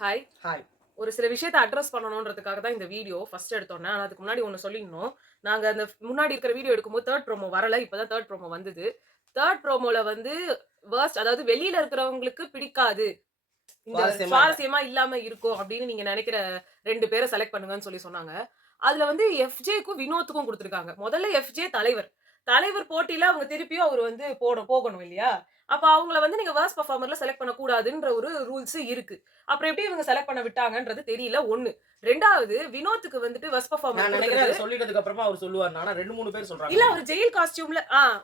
Hi. Hi. ஒரு சில விஷயத்த அட்ரஸ் பண்ணணுன்றதுக்காக தான் இந்த வீடியோ ஃபர்ஸ்ட் எடுத்தோன்னே. ஆனா அதுக்கு முன்னாடி ஒண்ணு சொல்லிடணும். நாங்க அந்த முன்னாடி இருக்கிற வீடியோ எடுக்கும்போது 3 ப்ரோமோ வரல. இப்ப தான் 3 ப்ரோமோ வந்தது. 3 ப்ரோமோல வந்து அதாவது வெளியில இருக்கிறவங்களுக்கு பிடிக்காது. இந்த சுவாரஸ்யமா இல்ல. சுவாரஸ்யமா இல்லாம இருக்கும் அப்படின்னு நீங்க நெனைக்கிற 2 பேர செலக்ட் பண்ணுங்கன்னு சொல்லி சொன்னாங்க. அதுல வந்து எஃப்ஜேக்கும், வினோத்துக்கும் குடுத்துருக்காங்க. முதல்ல எஃப்ஜே தலைவர். தலைவர் போட்டியில அவங்க திருப்பியும் அவரு வந்து போகணும் இல்லையா? அப்ப அவங்கள வந்து நீங்க வொர்ஸ்ட் பெர்ஃபார்மர்ல செலக்ட் பண்ணக்கூடாதுன்ற ஒரு ரூல்ஸ் இருக்கு. அப்புறம் எப்படி இவங்க செலக்ட் பண்ண விட்டாங்கன்றது தெரியல 1. 2வது வினோத்துக்கு வந்துட்டு வொர்ஸ்ட் பெர்ஃபார்மர் நான் நெனைக்கிறேன் குடுக்குறது அத சொல்லிட்டதுக்கு அப்புறமா அவரு சொல்லுவாருன்னு. ஆனா 2, 3 பேர் சொல்றாங்க. இல்ல அவரு ஜெயில் காஸ்டியூம்ல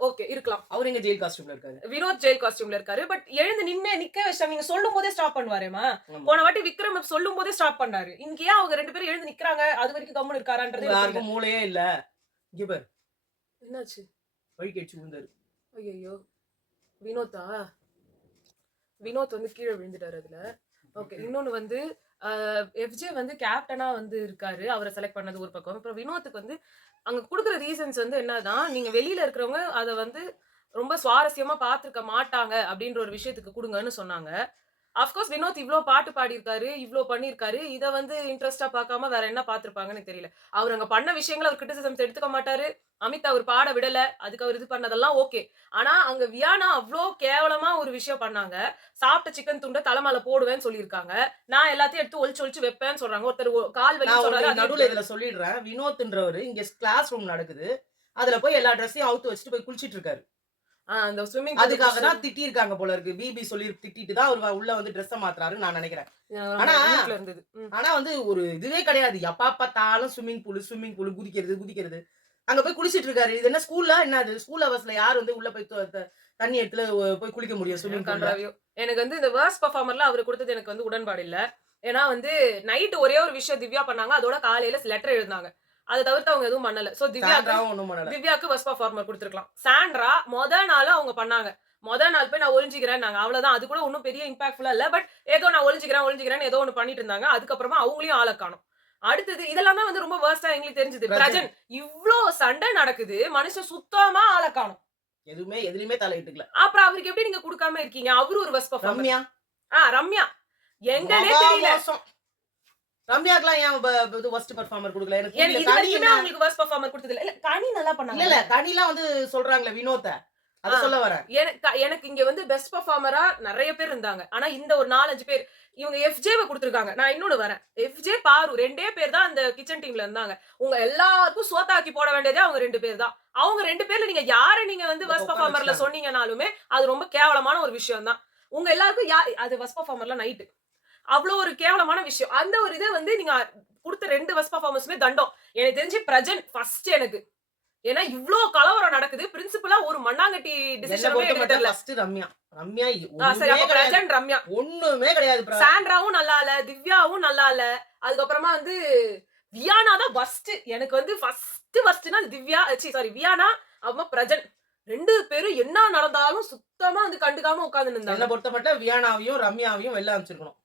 ஓகே இருக்கலாம். அவரு எங்க ஜெயில் காஸ்டியூம்ல இருக்காரு? வினோத் ஜெயில் காஸ்டியூம்ல இருக்காரு. பட் எழுந்து நிக்க வச்சாங்க. நீங்க சொல்லும்போதே ஸ்டாப் பண்ணுவாரேம்மா. ஆமா. போன வாட்டி விக்ரம் சொல்லும்போதே ஸ்டாப் பண்ணாரு. இன்னைக்கு ஏன் அவங்க 2 பேரும் எழுந்து நிக்கிறாங்க? அது வரைக்கும் கம்முனு இருக்காரான்றது எனக்கு யாருக்கும் தெரியல. மூளையே இல்ல. இங்க பாரு. என்னாச்சு? வழுக்கி அடிச்சு விழுந்தாரு. ஐயய்யோ! வினோத்தா? வினோத் வந்து கீழ விழுந்துட்டாரு அதுல. ஓகே. இன்னொன்னு வந்து அ எஃப்ஜே வந்து கேப்டனா வந்து இருக்காரு. அவர செலக்ட் பண்ணது ஒரு பக்கம். அப்புறம் வினோத்துக்கு வந்து அங்க குடுக்குற ரீசன்ஸ் வந்து என்னன்னா, நீங்க வெளியில இருக்கிறவங்க அத வந்து ரொம்ப சுவாரஸ்யமா பார்த்திருக்க மாட்டாங்க அப்டின்ற ஒரு விஷயத்துக்கு குடுங்கன்னு சொன்னாங்க. அஃப்கோர்ஸ் வினோத் இவ்ளோ பாட்டு பாடியிருக்காரு, இவ்ளோ பண்ணியிருக்காரு. இத வந்து இன்ட்ரெஸ்ட்டா பார்க்காம வேற என்ன பார்த்திருப்பாங்கன்னு தெரியல. அவரு அங்க பண்ண விஷயங்கள அவர் கிரிட்டிசிசம்ஸ் எடுத்துக்க மாட்டாரு. அமித் அவர் பாட விடல. அதுக்கு அவர் இது பண்ணதெல்லாம் ஓகே. ஆனா அங்க வியானா அவ்ளோ கேவலமா ஒரு விஷயம் பண்ணாங்க. சாப்பிட்ட சிக்கன் துண்ட தல மேல போடுவேன்னு சொல்லியிருக்காங்க. நான் எல்லாத்தையும் எடுத்து ஒளிச்சு ஒளிச்சு வைப்பேன்னு சொல்றாங்க. ஒருத்தர் கால் நான் வலின்னு சொல்றாரு. ஒண்ணு அது நடுவுல இதுல சொல்லிடுறேன். வினோத்ன்றவரு இங்க கிளாஸ் ரூம் நடக்குது. அதுல போய் எல்லா ட்ரெஸ்ஸையும் அவுத்து வச்சுட்டு போய் குளிச்சிட்டு இருக்காரு. அந்த ஸ்விம்மிங் பூல் அதுக்காக தான் திட்டியிருக்காங்க போல இருக்கு. பிபி சொல்லி திட்டிட்டு தான் அவரு உள்ள வந்து ட்ரெஸ்ஸ மாத்துறாருன்னு நான் நெனைக்கிறேன். ஆனா மியூட்ல இருந்தது. ஆனா வந்து ஒரு இதுவே கிடையாது. எப்ப பார்த்தாலும் ஸ்விம்மிங் பூல் குதிக்கிறது. அங்க போய் குளிச்சிட்டு இருக்காரு. இது என்ன ஸ்கூலா என்ன அது? ஸ்கூல் ஹவர்ஸ்ல யார் வந்து உள்ள போய் தண்ணி எடுத்துல போய் குளிக்க முடியும் ஏன் ஸ்விம்மிங் பூல்ல? கண்றாவியோ! எனக்கு வந்து இந்த வொர்ஸ்ட் பெர்ஃபார்மர்ல அவரு குடுத்தது எனக்கு வந்து உடன்பாடு இல்ல. ஏன்னா வந்து நைட் ஒரே ஒரு விஷயம் திவ்யா பண்ணாங்க. அதோட காலையில லெட்டர் எழுதினாங்க. அத தவிர்த்து அவங்க எதுவும் பண்ணல. சோ சாண்ட்ராவும் ஒண்ணும் பண்ணல. திவ்யாக்கு வொர்ஸ்ட் பெர்ஃபார்மர் குடுத்துருக்கலாம். சாண்ட்ரா நாள் அவங்க பண்ணாங்க. நாள் போய் நான் ஒளிஞ்சுக்கிறேன்னாங்க. அவ்வளவுதான். அது கூட ஒண்ணும் பெரிய இம்பாக்ட்ஃபுல்லா இல்ல. பட் ஏதோ நான் ஒளிஞ்சுக்கிறேன்னு ஏதோ ஒண்ணு பண்ணிட்டு இருந்தாங்க. அதுக்கப்புறமா அவங்களையும் ஆள காணோம். அடுத்தது இதெல்லாம் தான் வந்து ரொம்ப வொர்ஸ்ட்டா எங்களுக்கு தெரிஞ்சது. பிரஜன் பிரஜன் இவ்ளோ சண்டை நடக்குது. மனுஷன் சுத்தமா ஆள காணோம். எதுலயுமே தலையிட்டுக்கல. அப்புறம் அவருக்கு எப்படி நீங்க குடுக்காம இருக்கீங்க? அவரு ஒரு வொர்ஸ்ட் பெர்ஃபார்மர். ரம்யா ரம்யா. எங்கன்னே மகா தெரியல. மோசம். ரம்யாக்குலாம் ஏன் இது வொர்ஸ்ட் பெர்ஃபார்மர் குடுக்கல? எனக்கு எனக்கு புரியல. இது கனி வரைக்குமே என்ன? அவங்களுக்கு வொர்ஸ்ட் பெர்ஃபார்மர் குடுத்தது இல்ல. இல்ல கனி நல்லா பண்ணாங்க. இல்ல கனிலாம் வந்து சொல்றாங்களே வினோத்த. ஆ. அத சொல்ல வரேன். எனக்கு இங்க வந்து பெஸ்ட் பெர்ஃபார்மரா நெறைய பேர் இருந்தாங்க. ஆனா இந்த ஒரு 4, 5 பேர். இவங்க எஃப்ஜேவ குடுத்துருக்காங்க. நான் இன்னொன்னு வரேன். எஃப்ஜே, பாரு 2 பேர் தான் அந்த கிச்சன் டீம்ல இருந்தாங்க. உங்க எல்லாருக்கும் சோத்தாக்கி போட வேண்டியதே அவங்க 2 பேர் தான். அவங்க 2 பேர்ல நீங்க யார நீங்க வந்து இந்த வொர்ஸ்ட் உட்கார பெர்ஃபார்மர்ல வச்சுட்டாங்க. சொன்னீங்கனாலுமே, அது ரொம்ப கேவலமான ஒரு விஷயம் தான். உங்க எல்லாருக்கும் அது வொர்ஸ்ட் பெர்ஃபார்மர்ல நைட்டு. அவ்ளோ ஒரு கேவலமான விஷயம். அந்த ஒரு இத வந்து நீங்க குடுத்த 2 வொர்ஸ்ட் பெர்ஃபார்மர்ஸுமே தண்டம். எனக்கு தெரிஞ்சு பிரஜன் ஃபர்ஸ்ட் எனக்கு. ஏன்னா இவ்ளோ கலவரம் நடக்குது. பிரின்சிபலா ஒரு மண்ணாங்கட்டி என்ன டிசிஷனுமே பொறுத்த எடுக்க மட்டும் தெரியல. ஃபர்ஸ்ட் ரம்யா. ரம்யா சரி ஒண்ணுமே அப்ப கிடையாது. பிரஜன், ரம்யா. ஒண்ணுமே கிடையாது. சாண்ட்ராவும் நல்லா இல்ல. திவ்யாவும் நல்லா இல்ல. அதுக்கப்புறமா வந்து வியானா தான் வொர்ஸ்ட். எனக்கு வந்து வொர்ஸ்ட்னா திவ்யா சாரி வியானா, அப்புறமா பிரஜன். 2 பேரும் என்ன நடந்தாலும் சுத்தமா வந்து கண்டுக்காம உட்கார்ந்துன்னு என்ன இருந்தாங்க. பொறுத்த மட்டும் வியானாவையும், ரம்யாவையும் வெளில அனுப்பிச்சிருக்கணும்.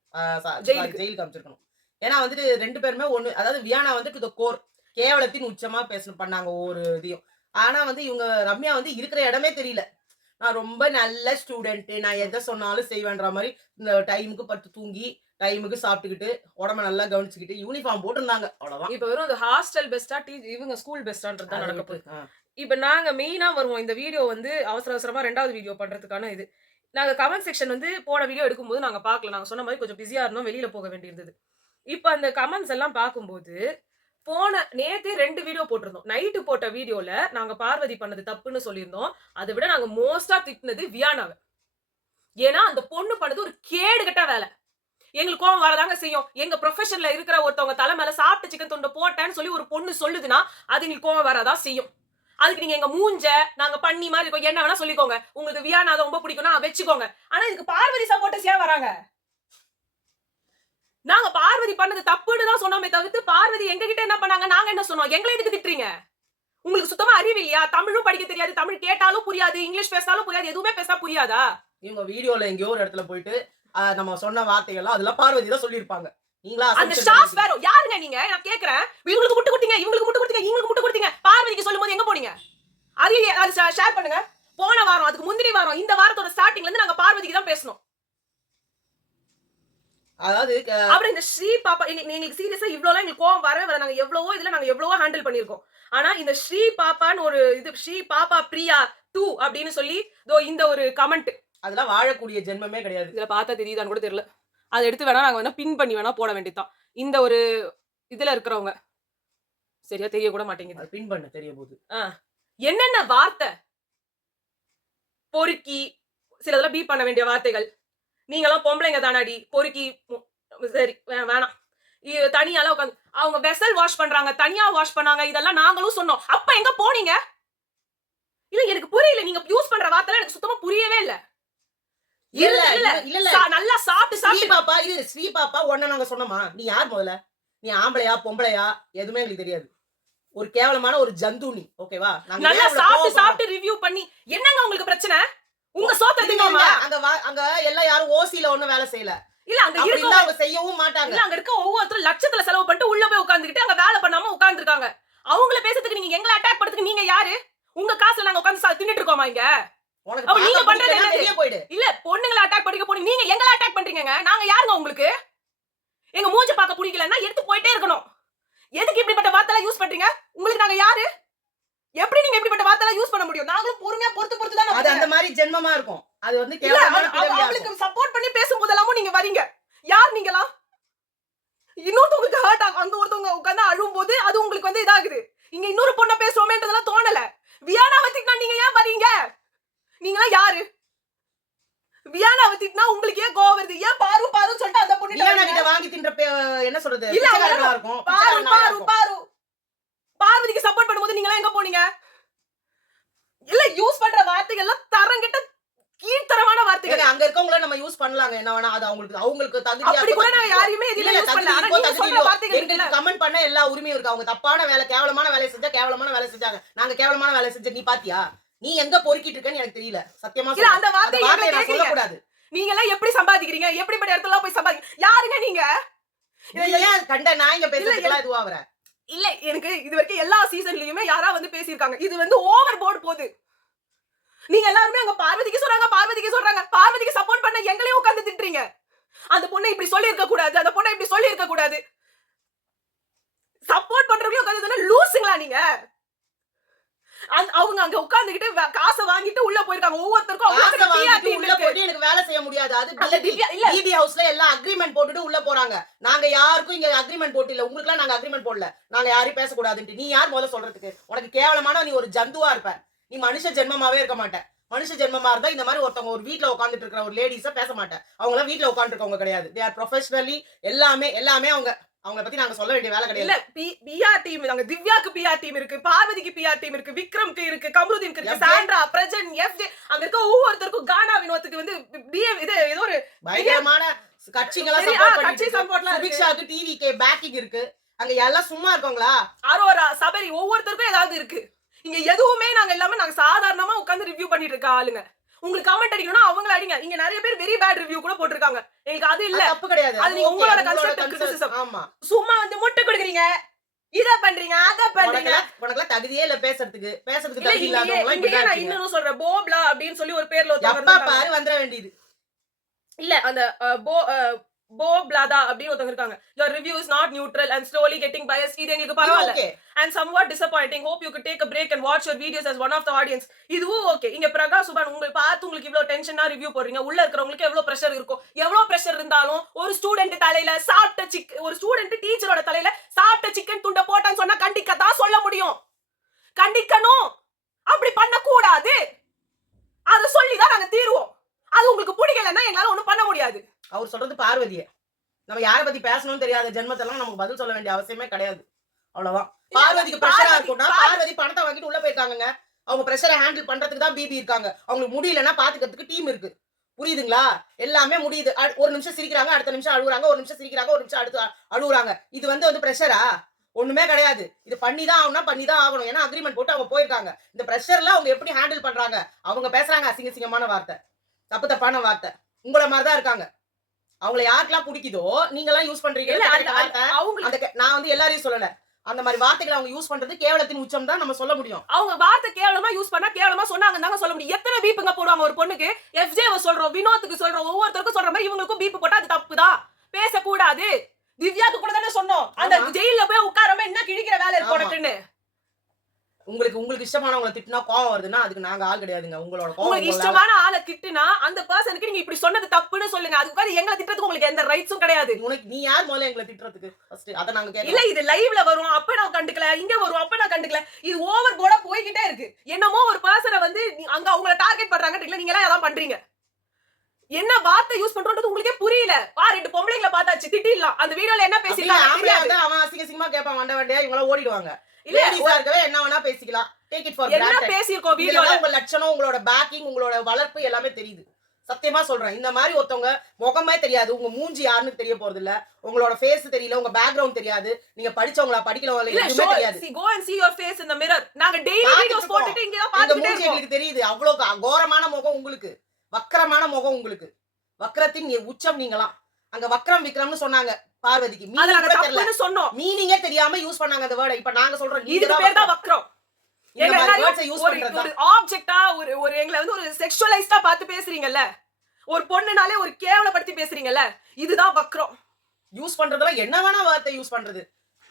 சாரி ஜெயிலுக்கு. ஜெயிலுக்கு அனுப்பிச்சிருக்கணும். ஏன்னா வந்துட்டு 2 பேருமே அதாவது வியானா வந்து டு த கோர். கேவலத்தின் உச்சமா பண்ணாங்க ஒவ்வொரு இதையும். ஆனா வந்து இவங்க ரம்யா வந்து இருக்கிற இடமே தெரியல. நான் ரொம்ப நல்ல ஸ்டூடண்ட். நான் எத சொன்னாலும் செய்வேன்ற மாரி இந்த டைமுக்கு படுத்து தூங்கி, டைமுக்கு சாப்பிட்டுக்கிட்டு, உடம்ப நல்லா கவனிச்சுக்கிட்டு, யூனிஃபார்ம் போட்டிருந்தாங்க. அவ்வளவுதான். இப்ப வெறும் அந்த ஹாஸ்டல் பெஸ்ட்டா, இவங்க ஸ்கூல் பெஸ்ட்டான்றது தான் அத நடக்க விட்டு போகுது. இப்ப நாங்க மெயினா வருவோம். இந்த வீடியோ வந்து அவசரமா 2வது வீடியோ பண்றதுக்கான இது. நாங்க கமெண்ட் செக்ஷன் வந்து போன வீடியோ எடுக்கும்போது நாங்க பார்க்கல. நாங்க சொன்ன மாரி கொஞ்சம் பிஸியா இருந்தோம். வெளியில போக வேண்டியிருந்தது. இப்ப அந்த கமெண்ட்ஸ் எல்லாம் பார்க்கும்போது, நேத்தே 2 வீடியோ போட்டிருந்தோம். நைட்டு போட்ட வீடியோல நாங்க பார்வதி பண்ணது தப்புன்னு சொல்லியிருந்தோம். அத விட நாங்க மோஸ்ட்டா திட்டுனது வியானாவ. ஏன்னா, அந்த பொண்ணு பண்ணது ஒரு கேடுகெட்ட வேல. எங்களுக்கு கோவம் வரதாங்க செய்யும். எங்க ப்ரொஃபஷன்ல இருக்கிற ஒருத்தவங்க தல மேல சாப்பிட்ட சிக்கன் துண்ட போட்டேன்னு சொல்லி ஒரு பொண்ணு சொல்லுதுன்னா, அது எங்களுக்கு கோவம் வரதான் செய்யும். அதுக்கு நீங்க எங்க நாங்க பண்ணி மாரி இருக்கோம். என்ன வேணா சொல்லிக்கோங்க. உங்களுக்கு வியானா தான் ரொம்ப பிடிக்கும்னா வச்சுக்கோங்க. ஆனா இதுக்கு பார்வதி சப்போர்ட்டர்ஸ் ஏன் வராங்க? நாங்க பார்வதி பண்ணது தப்புன்னு தான் சொன்னோமே தவிர்த்து, பார்வதி எங்ககிட்ட என்ன பண்ணாங்க? நாங்க என்ன சொன்னோம்? எங்கள எதுக்கு திட்டுறீங்க? உங்களுக்கு சுத்தமா அறிவு இல்லையா? தமிழும் படிக்க தெரியாது. தமிழ் கேட்டாலும் புரியாது. இங்கிலீஷ் பேசினாலும் புரியாது. எதுவுமே பேசினா புரியாதா? இவங்க வீடியோல எங்கேயோ ஒரு இடத்துல போயிட்டு, நம்ம சொன்ன வார்த்தைகள்லாம் அதெல்லாம் பார்வதி தான் சொல்லியிருப்பாங்க. நீங்களா அந்த அசம்ப்ஷன் ஸ்டார்ஸ் பண்ணிட்டீங்க. வேற யாருங்க நீங்க? நான் கேட்கிறேன். இவங்களுக்கு முட்டு குடுத்தீங்க, இவங்களுக்கு முட்டு குடுத்தீங்க, இவங்களுக்கு முட்டு குடுத்தீங்க. பார்வதிக்கு சொல்லும்போது எங்க போனீங்க? அதையும் அது ஷேர் பண்ணுங்க. போன வாரம், அதுக்கு முந்தின வாரம், இந்த வாரத்தோட ஸ்டார்டிங்ல இருந்து நாங்க பார்வதிக்கு தான் பேசணும். அதாவது அப்புறம் இந்த ஸ்ரீ பாப்பா எங்களுக்கு சீரியஸா இவ்வளவு எங்களுக்கு கோவம் வரவே வர நாங்க எவ்வளவோ ஹேண்டில் பண்ணிருக்கோம். ஆனா இந்த ஸ்ரீ பாப்பான்னு ஒரு இது ஸ்ரீ பாப்பா பிரியா 2 அப்படின்னு சொல்லி இந்த ஒரு கமெண்ட் அதெல்லாம் வாழக்கூடிய ஜென்மமே கிடையாது. இதுல பார்த்தா தெரியுதான்னு கூட தெரியல. அதை எடுத்து வேணா நாங்க வந்து பின் பண்ணி வேணா போட வேண்டியதுதான். இந்த ஒரு இதுல இருக்கிறவங்க சரியா தெரிய கூட மாட்டேங்குது. பின் பண்ண தெரிய போகுது. என்னென்ன வார்த்தை பொறுக்கி சிலதெல்லாம் பீப் பண்ண வேண்டிய வார்த்தைகள். நீங்களாம் பொம்பளைங்க தானாடி பொறுக்கி சரி வேணாம் தனியால உட்காந்து அவங்க வெசல் வாஷ் பண்றாங்க தனியா வாஷ் பண்ணாங்க இதெல்லாம் நாங்களும் சொன்னோம். அப்ப எங்க போனீங்க? இல்ல எனக்கு புரியல. நீங்க யூஸ் பண்ற வார்த்தை எனக்கு சுத்தமா புரியவே இல்ல. நல்லா சாப்பிட்டு பாப்பா இது ஸ்ரீ பாப்பா ஒன்ன நாங்க சொன்னோமா? நீ யார் முதல்ல? நீ ஆம்பளையா பொம்பளையா எதுவுமே எங்களுக்கு தெரியாது. ஒரு கேவலமான ஒரு ஜந்து நீ. ஓகேவா? நல்லா சாப்பிட்டு ரிவ்யூ பண்ணி என்னங்க உங்களுக்கு பிரச்சனை? உங்க சோத்த திங்கமா? அங்க எல்லாம் யாரும் ஓசில ஒண்ணு வேலை செய்யல. இல்ல அங்க இருக்கவங்க அவங்க செய்யவும் மாட்டாங்க. இல்ல அங்க இருக்க ஒவ்வொருத்தரும் லட்சத்துல செலவு பண்ணிட்டு உள்ள போய் உட்கார்ந்துட்டு அங்க வேலை பண்ணாம உட்கார்ந்துருக்காங்க. அவங்கள பேசுறதுக்கு நீங்க எங்களை அட்டாக் பண்றதுக்கு நீங்க யாரு? உங்க காசுல நாங்க உட்கார்ந்து தின்னுட்டு இருக்கோமா இங்க? அப்ப நீங்க பண்றது என்னது? இல்ல பொண்ணுங்களை அட்டாக் பண்ணிக்க போறீங்க. நீங்க எங்களை அட்டாக் பண்றீங்க. நாங்க யாருங்க உங்களுக்கு? எங்க மூஞ்ச பார்க்க பிடிக்கலன்னா எடுத்து போயிட்டே இருக்கணும். எதுக்கு இப்படிப்பட்ட வார்த்தை யூஸ் பண்றீங்க? உங்களுக்கு நாங்க யாரு? எப்படி நீங்க இப்படிப்பட்ட வார்த்தை யூஸ் பண்ண முடியும்? நாங்களும் பொறுமையா பொறுத்து தான் அது அந்த மாதிரி ஜென்மமா இருக்கும். அது வந்து கேவலமான அவங்களுக்கு சப்போர்ட் பண்ணி பேசும்போதெல்லாம் நீங்க வரீங்க. யார் நீங்களா? இன்னொருத்தவங்களுக்கு ஹர்ட் ஆகும். அங்க ஒருத்தவங்க உட்கார்ந்து அழுவும் போது அது உங்களுக்கு வந்து இதாகுது. இங்க இன்னொரு பொண்ண பேசுறோமேன்றதெல்லாம் தோணல. வியானாவை திட்டினா நீங்க ஏன் வரீங்க? நீங்களா யாரு? வியானாவை திட்டினா உங்களுக்கு ஏன் கோவம் வருது? ஏன் பாரு சொல்லிட்டு அந்த பொண்ணு வியானா கிட்ட வாங்கி தின்ற என்ன சொல்றது? இல்ல பிச்சைக்காரங்களா இருக்கும். பாரு பார்வதிக்கு சப்போர்ட் பண்ணும்போது நீங்க எங்க போனீங்க? இல்ல யூஸ் பண்ற வார்த்தைகள் எல்லாம் தரங்கிட்ட கீழ்த்தரமான வார்த்தைகள். அங்க இருக்கவங்கள நம்ம யூஸ் பண்ணலாங்க என்ன வேணா. அது அவங்களுக்கு தகுதியா அப்படி கூட நான் யாரையுமே எதில யூஸ் பண்ணல. ஆனா நீங்க சொல்ற வார்த்தைகள் கமெண்ட் பண்ண எல்லா உரிமையும் இருக்கு. அவங்க தப்பான வேலை கேவலமான வேலை செஞ்சா கேவலமான வேலை செஞ்சாங்க. நாங்க கேவலமான வேலை செஞ்ச நீ பாத்தியா? நீ எங்க பொறுக்கிட்டு இருக்கன்னு எனக்கு தெரியல. சத்தியமா இல்ல அந்த வார்த்தையை நான் சொல்ல கூடாது. நீங்க எல்லாம் எப்படி சம்பாதிக்கிறீங்க? எப்படிப்பட்ட இடத்துல போய் சம்பாதிக்க யாருங்க நீங்க? ஏன் கண்ட நாய்ங்க பேசுறதுலாம் இதுவா வர? இல்ல எனக்கு இது வரைக்கும் எல்லா சீசன்லயுமே யாரா வந்து பேசியிருக்காங்க. இது வந்து ஓவர் போர்ட் போகுது. நீங்க எல்லாருமே அங்க பார்வதிக்கு சொல்றாங்க. பார்வதிக்கு சப்போர்ட் பண்ண எங்களையும் உட்கார்ந்து திட்டுறீங்க. அந்த பொண்ணை இப்படி சொல்லி இருக்க கூடாது. அந்த பொண்ணை இப்படி சொல்லி இருக்க கூடாது. சப்போர்ட் பண்றவங்க உட்கார்ந்து லூசுங்களா நீங்க? அவங்க அங்க உட்கார்ந்துகிட்டு காசை வாங்கிட்டு உள்ள போயிருக்காங்க. ஒவ்வொருத்தருக்கும் எனக்கு வேலை செய்ய முடியாது. அது பிபி ஹவுஸ்ல எல்லாம் அக்ரிமெண்ட் போட்டுட்டு உள்ள போறாங்க. நாங்க யாருக்கும் இங்க அக்ரிமெண்ட் போட்டு இல்ல. உங்களுக்கு நாங்க அக்ரிமெண்ட் போடல. நாங்க யாரையும் பேசக்கூடாதுன்னு. நீ யார் முதல்ல சொல்றதுக்கு? உனக்கு கேவலமான நீ ஒரு ஜந்துவா இருப்ப. நீ மனுஷ ஜென்மமாவே இருக்க மாட்டேன். மனுஷ ஜென்மமா இருந்தா இந்த மாதிரி ஒருத்தவங்க ஒரு வீட்ல உட்கார்ந்துட்டு இருக்கிற ஒரு லேடிஸ பேச மாட்டேன். அவங்க எல்லாம் வீட்ல உட்கார்ந்து இருக்கவங்க கிடையாது. தே ஆர் ப்ரொஃபஷனலி எல்லாமே அவங்க பத்தி நாங்க சொல்ல வேண்டிய வேலை கிடையாது. இல்ல பிஆர் டீம் அங்க திவ்யாக்கு பிஆர் டீம் இருக்கு, பார்வதிக்கு பிஆர் டீம் இருக்கு, விக்ரம்க்கு இருக்கு, கமருதீனுக்கு இருக்கு, சாண்ட்ரா, பிரஜன், எஃப்ஜே அங்க இருக்க ஒவ்வொருத்தருக்கும் கானா வினோத்துக்கு வந்து இது ஏதோ ஒரு பயங்கரமான கட்சிகளா சப்போர்ட் பண்ணிட்டு சுபிக்ஷாக்கு டிவிக்கு பேக்கிங் இருக்கு. அங்க எல்லாம் சும்மா இருக்கவங்களா? அரோரா, சபரி ஒவ்வொருத்தருக்கும் ஏதாவது இருக்கு. இங்க எதுவுமே நாங்க சாதாரணமா உட்கார்ந்து ரிவ்யூ பண்ணிட்டு இருக்க ஆளுங்க. உங்களுக்கு கமெண்ட் அடிக்கணும்னா அவங்கள அடிங்க. இங்க நிறைய பேர் வெரி பேட் ரிவ்யூ கூட போட்டுருக்காங்க. எனக்கு அது இல்ல, தப்பு கிடையாது. அது நீங்க உங்களோட கன்ஸ்ட்ரக்டிவ் கிரிட்டிசிசம். ஆமா, சும்மா வந்து முட்டு கொடுக்குறீங்க, இத பண்றீங்க, அத பண்றீங்க. உனக்கு தகுதியே இல்ல பேசுறதுக்கு தகுதி இல்லாதவங்க இங்க நான் இன்னும் சொல்றேன். போப்லா அப்படினு சொல்லி ஒரு பேர்ல எப்ப பாரு வந்துற வேண்டியது. இல்ல அந்த போப்லாதா அப்படின்னு ஒருத்தங்க இருக்காங்க. your review is not neutral and slowly getting biased. இது எங்களுக்கு பரவாயில்ல and somewhat disappointing. hope you could take a break and watch your videos as one of the audience. இதுவும் ஓகே. இங்க பிரகாஷ் சுபான் உங்களுக்கு பார்த்து உங்களுக்கு இவ்வளவு டென்ஷனா ரிவ்யூ போடுறீங்க. உள்ள இருக்கிறவங்களுக்கு எவ்வளவு பிரஷர் இருக்கும். எவ்வளவு பிரஷர் இருந்தாலும் ஒரு ஸ்டூடெண்ட் தலையில ஒரு ஸ்டூடெண்ட் டீச்சரோட தலையில சாப்பிட்ட சிக்கன் துண்டை போட்டான்னு சொன்னா கண்டிக்கத்தான் சொல்ல முடியும். கண்டிக்கணும். அப்படி பண்ண கூடாது. அத சொல்லிதான் நாங்க தீருவோம். அது உங்களுக்கு பிடிக்கலன்னா எங்களால ஒண்ணும் பண்ண முடியாது. அவர் சொல்றது பார்வதியை நம்ம யாரை பத்தி பேசணும்னு தெரியாத ஜென்மத்தெல்லாம் நமக்கு பதில் சொல்ல வேண்டிய அவசியமே கிடையாது. அவ்வளவுதான். பார்வதிக்கு பிரஷரா இருக்கும்னா பார்வதி பணத்தை வாங்கிட்டு உள்ள போயிருக்காங்க. அவங்க பிரஷரை ஹேண்டில் பண்றதுக்கு தான் பிபி இருக்காங்க. அவங்களுக்கு முடியலன்னா பாத்துக்கிறதுக்கு டீம் இருக்கு. புரியுதுங்களா? எல்லாமே முடியுது. ஒரு நிமிஷம் சிரிக்கிறாங்க, அடுத்த நிமிஷம் அழுகுறாங்க, ஒரு நிமிஷம் சிரிக்கிறாங்க, ஒரு நிமிஷம் அடுத்து அழுகுறாங்க. இது வந்து பிரஷரா? ஒண்ணுமே கிடையாது. இது பண்ணிதான் ஆகணும். ஏன்னா அக்ரிமெண்ட் போட்டு அவங்க போயிருக்காங்க. இந்த பிரஷர்ல அவங்க எப்படி ஹேண்டில் பண்றாங்க? அவங்க பேசுறாங்க அசிங்கமான வார்த்தை, தப்பான வார்த்தை. உங்கள மாதிரிதான் இருக்காங்க. அவங்களை யாருக்கெல்லாம் பிடிக்குதோ நீங்க எல்லாம் யூஸ் பண்றீங்க. நான் வந்து எல்லாரையும் சொல்லல. அந்த மாதிரி வார்த்தைகளை அவங்க யூஸ் பண்றது கேவலத்தின் உச்சம் தான் நம்ம சொல்ல முடியும். அவங்க வார்த்தை கேவலமா யூஸ் பண்ணா கேவலமா சொன்னாங்கன்னு தாங்க சொல்ல முடியும். எத்தனை பீப்புங்க போடுவாங்க ஒரு பொண்ணுக்கு? எஃப்ஜேவை சொல்றோம், வினோத்துக்கு சொல்றோம், ஒவ்வொருத்தருக்கும் சொல்ற மாதிரி இவங்களுக்கும் பீப்பு போட்டா அது தப்பு தான். பேசக்கூடாது. திவ்யாக்கு கூட தானே சொன்னோம் அந்த ஜெயில போய் உட்காராம என்ன கிழிக்கிற வேலை இருக்கு உனக்குன்னு. உங்களுக்கு இஷ்டமானவங்களை திட்டினா கோவம் வருதுன்னா அதுக்கு நாங்க ஆள் கிடையாதுங்க. உங்களுக்கு இஷ்டமான ஆளை திட்டுனா அந்த பர்சனுக்கு நீங்க இப்படி சொன்னது தப்புன்னு சொல்லுங்க. அதுக்கு எங்களை திட்டுறதுக்கு உங்களுக்கு எந்த ரைட்ஸும் கிடையாது. நீ யார் முதல்ல எங்களை திட்டுறதுக்கு ஃபர்ஸ்ட் அத நாங்க கேட்கலாம். இல்ல இது லைவ்ல வரும் அப்ப நான் கண்டுக்கல, இங்க வரும் அப்ப நான் கண்டுக்கல. இது ஓவர் போர்டா போய்கிட்டே இருக்கு. என்னமோ ஒரு பர்சனை வந்து அங்க அவங்கள டார்கெட் பண்றாங்க, நீங்க எல்லாம் அதான் பண்றீங்க. என்ன வார்த்தை யூஸ் பண்றோம்ன்றது உங்களுக்கே புரியல. ரெண்டு பொம்பளைங்களை பார்த்தாச்சு திட்டிடலாம். அந்த வீடியோல என்ன பேசிருக்காங்க அவன் அசிங்கமா கேட்பான் வண்ட வண்டியா இவங்க ஓடிடுவாங்க. லேடிஸா இருக்கவே என்ன வேணா பேசிக்கலாம். Take it for granted. என்ன பேசிருக்கோம் வீடியோல உங்க லட்சணம் உங்களோட பேக்கிங் உங்களோட வளர்ப்பு எல்லாமே தெரியுது. சத்தியமா சொல்றேன். இந்த மாதிரி ஒருத்தவங்க முகமே தெரியாது, உங்க மூஞ்சி யாருன்னு தெரிய போறது இல்ல, உங்களோட ஃபேஸ் தெரியல, உங்க பேக்ரவுண்ட் தெரியாது, நீங்க படிச்சவங்களா படிக்கலவங்களா எதுவுமே தெரியாது. go and see your face in the mirror. நாங்க டெய்லி வீடியோஸ் போட்டுட்டு இங்க தான் பாத்துட்டே இருக்கோம். உங்களுக்கு தெரியுது அவ்வளவு கோரமான முகம் உங்களுக்கு, வக்கரமான முகம் உங்களுக்கு. வக்கரத்தின் உச்சம் நீங்களாம். அங்க வக்கரம் விக்ரம்னு சொன்னாங்க பார்வதிக்கு. மீனிங்கே தெரியாம யூஸ் பண்ணாங்க அந்த வேர்டை. இப்ப நாங்க சொல்றோம் இதுக்கு பேர் தான் வக்கரம். ஒரு ஆப்ஜெக்ட்டா ஒரு எங்களை வந்து ஒரு செக்சுவலைஸ்டா பார்த்து பேசுறீங்கல்ல, ஒரு பொண்ணுனாலே ஒரு கேவலப்படுத்தி பேசுறீங்கல்ல, இதுதான் வக்கரம். யூஸ் பண்றதுல என்ன வேணா வார்த்தை யூஸ் பண்றது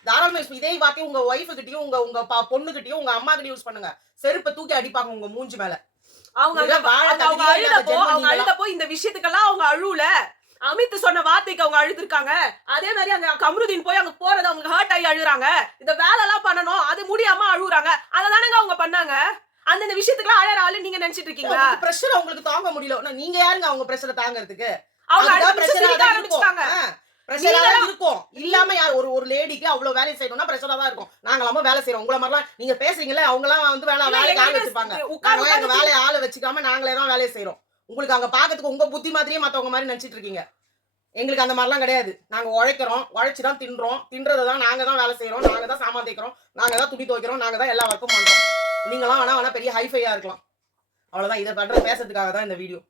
தாராளமா. இதே வார்த்தை உங்க ஒய்ஃபு கிட்டயும் உங்க பொண்ணு கிட்டயும் உங்க அம்மா கிட்டயும் யூஸ் பண்ணுங்க. செருப்பை தூக்கி அடிப்பாங்க உங்க மூஞ்சி மேல. அவங்க அழுதப்போ இந்த விஷயத்துக்கெல்லாம் அவங்க அழுவல. அமித் சொன்ன வார்த்தைக்கு அவங்க அழுதுருக்காங்க. அதே மாதிரி அந்த கமருதீன் போய் அங்க போறது அவங்க ஹர்ட் ஆகி அழுறாங்க. இந்த வேலை எல்லாம் பண்ணணும் அது முடியாம அழுகுறாங்க. அததானங்க அவங்க பண்ணாங்க. அந்த விஷயத்துக்குலாம் அழற ஆளு நீங்க நினைச்சிட்டு இருக்கீங்களா? பிரஷர் உங்களுக்கு தாங்க முடியல. நீங்க யாருங்க அவங்க பிரஷரை தாங்கறதுக்கு? அவங்க பிரஷர் ஆரம்பிச்சிட்டாங்க. பிரஷரா இருக்கும். இல்லாம யார் ஒரு லேடிக்கு அவ்வளவு வேலை செய்யணும்னா பிரஷரா தான் இருக்கும். நாங்களாம வேலை செய்யறோம். உங்கள மாதிரிலாம் நீங்க பேசுறீங்களே அவங்க எல்லாம் வந்து வேலைக்கு ஆள் வச்சிருப்பாங்க. நாங்களே எங்க வேலையை ஆளை வச்சுக்காம நாங்களே தான் வேலையை செய்யறோம். உங்களுக்கு அங்க பாக்கிறதுக்கு உங்க புத்தி மாதிரியே மத்தவங்க மாதிரி நினைச்சிட்டு இருக்கீங்க. எங்களுக்கு அந்த மாதிரிலாம் கிடையாது. நாங்க உழைக்கிறோம், உழைச்சுதான் தின்றோம். தின்றதான் நாங்க தான் வேலை செய்யறோம், நாங்க தான் சாமான் தேய்க்கிறோம், நாங்க தான் துணி துவைக்கிறோம், நாங்க தான் எல்லா ஒர்க்கும் பண்றோம். நீங்களாம் வேணா பெரிய ஹைஃபையா இருக்கலாம். அவ்வளவுதான். இதை பண்ற பேசுறதுக்காக தான் இந்த வீடியோ.